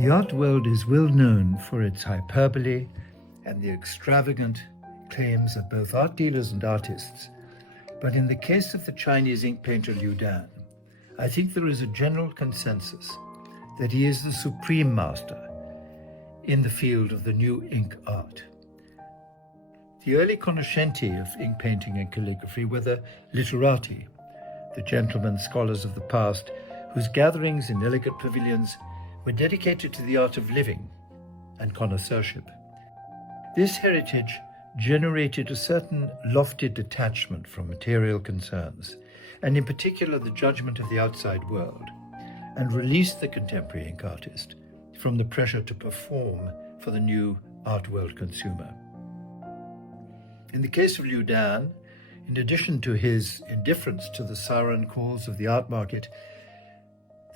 The art world is well known for its hyperbole and the extravagant claims of both art dealers and artists. But in the case of the Chinese ink painter Liu Dan, I think there is a general consensus that he is the supreme master in the field of the new ink art. The early conoscenti of ink painting and calligraphy were the literati, the gentlemen scholars of the past, whose gatherings in elegant pavilions were dedicated to the art of living and connoisseurship. This heritage generated a certain lofty detachment from material concerns, and in particular the judgment of the outside world, and released the contemporary ink artist from the pressure to perform for the new art world consumer. In the case of Liu Dan, in addition to his indifference to the siren calls of the art market,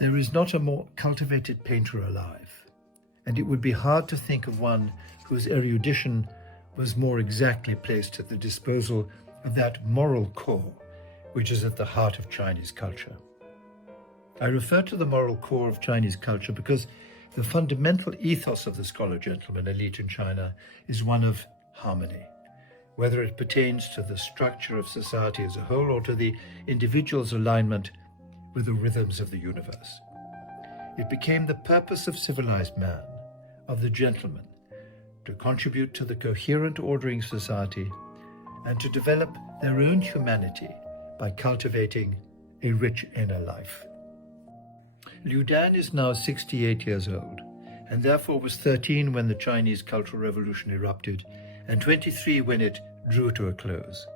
there is not a more cultivated painter alive, and it would be hard to think of one whose erudition was more exactly placed at the disposal of that moral core which is at the heart of Chinese culture. I refer to the moral core of Chinese culture because the fundamental ethos of the scholar-gentleman elite in China is one of harmony, whether it pertains to the structure of society as a whole or to the individual's alignment with the rhythms of the universe. It became the purpose of civilized man, of the gentleman, to contribute to the coherent ordering society and to develop their own humanity by cultivating a rich inner life. Liu Dan is now 68 years old and therefore was 13 when the Chinese Cultural Revolution erupted and 23 when it drew to a close.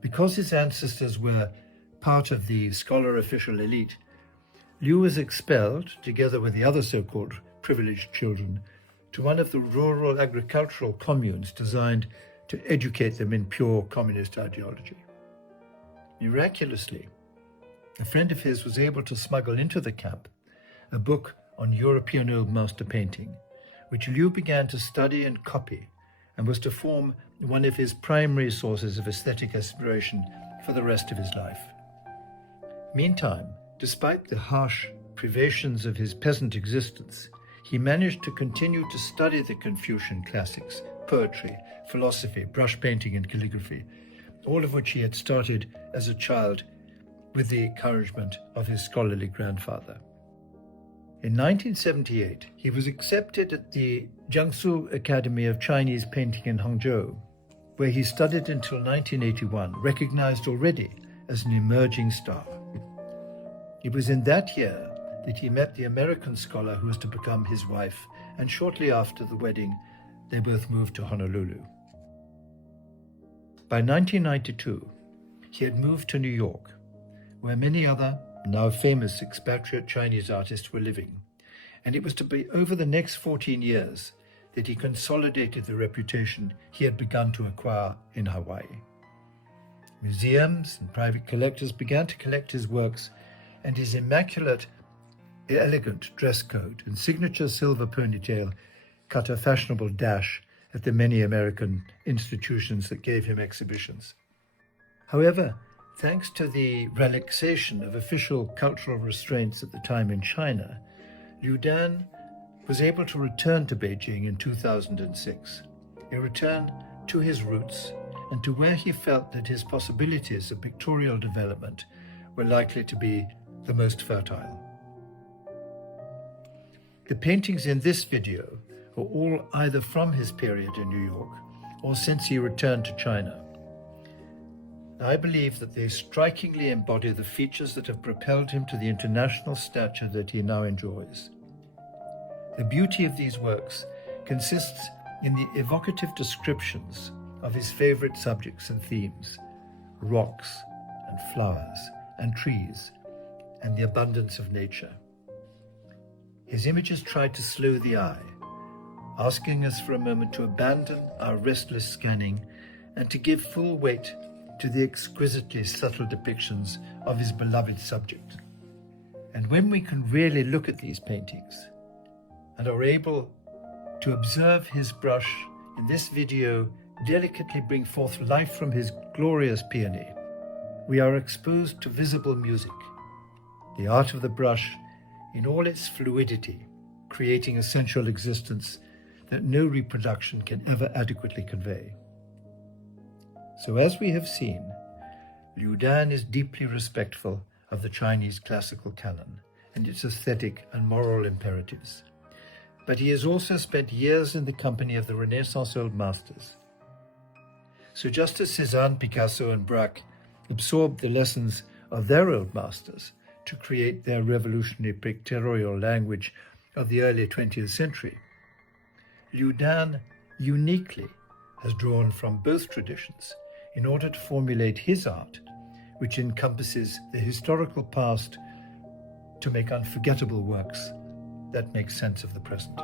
Because his ancestors were part of the scholar official elite, Liu was expelled, together with the other so-called privileged children, to one of the rural agricultural communes designed to educate them in pure communist ideology. Miraculously, a friend of his was able to smuggle into the camp a book on European Old Master painting, which Liu began to study and copy, and was to form one of his primary sources of aesthetic inspiration for the rest of his life. Meantime, despite the harsh privations of his peasant existence, he managed to continue to study the Confucian classics, poetry, philosophy, brush painting, and calligraphy, all of which he had started as a child with the encouragement of his scholarly grandfather. In 1978, he was accepted at the Jiangsu Academy of Chinese Painting in Hangzhou, where he studied until 1981, recognized already as an emerging star. It was in that year that he met the American scholar who was to become his wife, and shortly after the wedding, they both moved to Honolulu. By 1992, he had moved to New York, where many other, now famous expatriate Chinese artists were living, and it was to be over the next 14 years that he consolidated the reputation he had begun to acquire in Hawaii. Museums and private collectors began to collect his works, and his immaculate, elegant dress coat and signature silver ponytail cut a fashionable dash at the many American institutions that gave him exhibitions. However, thanks to the relaxation of official cultural restraints at the time in China, Liu Dan was able to return to Beijing in 2006, a return to his roots and to where he felt that his possibilities of pictorial development were likely to be the most fertile. The paintings in this video are all either from his period in New York or since he returned to China. I believe that they strikingly embody the features that have propelled him to the international stature that he now enjoys. The beauty of these works consists in the evocative descriptions of his favorite subjects and themes, rocks and flowers and trees, and the abundance of nature. His images try to slow the eye, asking us for a moment to abandon our restless scanning and to give full weight to the exquisitely subtle depictions of his beloved subject. And when we can really look at these paintings and are able to observe his brush in this video delicately bring forth life from his glorious peony, we are exposed to visible music, the art of the brush in all its fluidity, creating a sensual existence that no reproduction can ever adequately convey. So as we have seen, Liu Dan is deeply respectful of the Chinese classical canon and its aesthetic and moral imperatives. But he has also spent years in the company of the Renaissance old masters. So just as Cézanne, Picasso and Braque absorbed the lessons of their old masters to create their revolutionary pictorial language of the early 20th century, Liu Dan uniquely has drawn from both traditions in order to formulate his art, which encompasses the historical past to make unforgettable works that make sense of the present.